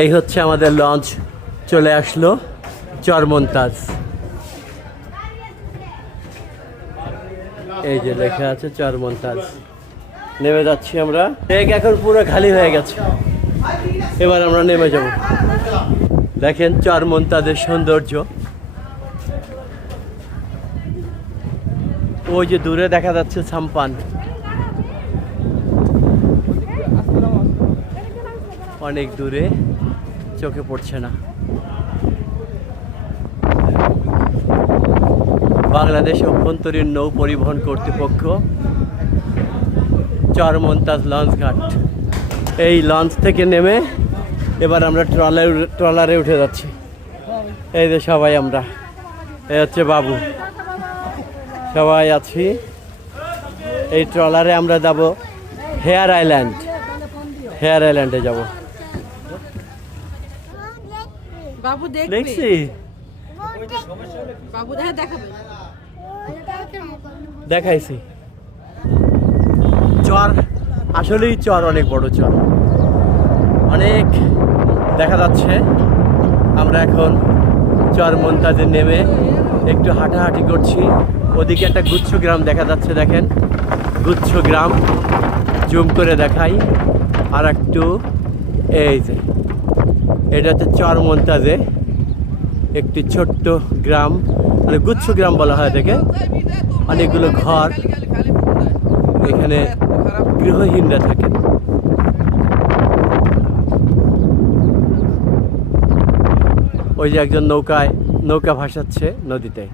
এই হচ্ছে আমাদের লঞ্চ চলে আসলো চরমন্তাজ। এই যে লেখা আছে চরমন্তাজ। নেমে যাচ্ছি আমরা। ট্রেক এখন পুরো খালি হয়ে গেছে, এবার আমরা নেমে যাব। দেখেন চরমন্তাজের সৌন্দর্য। ওই যে দূরে দেখা যাচ্ছে সাম্পান, অনেক দূরে, চোখে পড়ছে না। বাংলাদেশ অভ্যন্তরীণ নৌ পরিবহন কর্তৃপক্ষ চরমন্তাজ লঞ্চ ঘাট। এই লঞ্চ থেকে নেমে এবার আমরা ট্রলারে উঠে যাচ্ছি। এই যে সবাই আমরা, এই হচ্ছে বাবু, সবাই আছি। এই ট্রলারে আমরা যাব হেয়ার আইল্যান্ড। হেয়ার আইল্যান্ডে যাব। বাবু দেখছি বাবু দেখাবে, দেখাইছি। চর, আসলেই চর, অনেক বড় চর, অনেক দেখা যাচ্ছে। আমরা এখন চরমন্তাজে নেমে একটু হাঁটাহাঁটি করছি। ওদিকে একটা গুচ্ছ গ্রাম দেখা যাচ্ছে, দেখেন গুচ্ছ গ্রাম, জুম করে দেখাই আর একটু। এই যে এটা হচ্ছে চরমন্তাজে একটি ছোট্ট গ্রাম, মানে গুচ্ছ গ্রাম বলা হয় এটাকে। অনেকগুলো ঘর, এখানে গৃহহীনরা থাকেন। ওই যে একজন নৌকা ভাসাচ্ছে নদীতে।